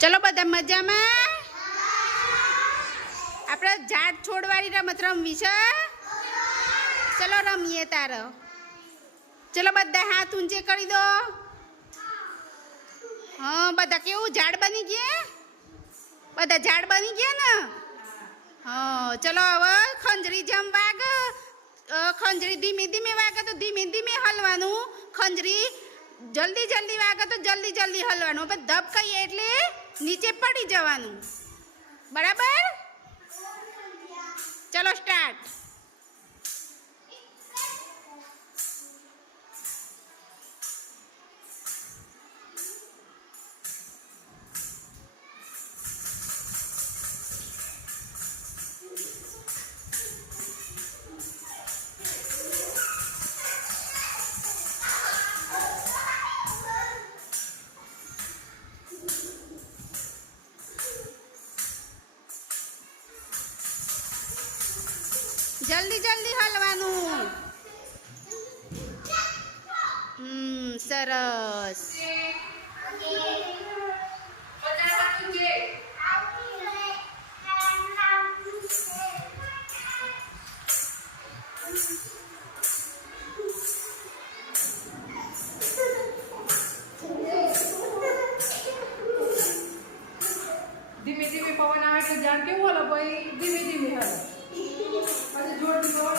ચલો બધા મજામાં? આપણે ઝાડ છોડવાળી રમત રમવી છે? ચલો રમીએ તારો. ચલો બધા હાથ ઊંચે કરી દો. હા, બધા કેવું? ઝાડ બની ગયા? બધા ઝાડ બની ગયા ને? હા, ચલો હવે ખંજરી જેમ વાગ ખંજરી ધીમે ધીમે વાગે તો ધીમે ધીમે હલવાનું. ખંજરી જલ્દી જલ્દી વાગે તો જલ્દી જલ્દી હલવાનું. પછી ધબ કહીએ એટલે નીચે પડી જવાનું. બરાબર? ચલો સ્ટાર્ટ જલ્દી જલ્દી હલવાનું. હમ, સરસ. ધીમે ધીમે પવન આવે એટલે જાણ કેવું હલો ભાઈ? ધીમે ધીમે હલો. Arizona.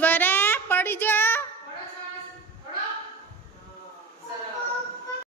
સ્વરા પડી જા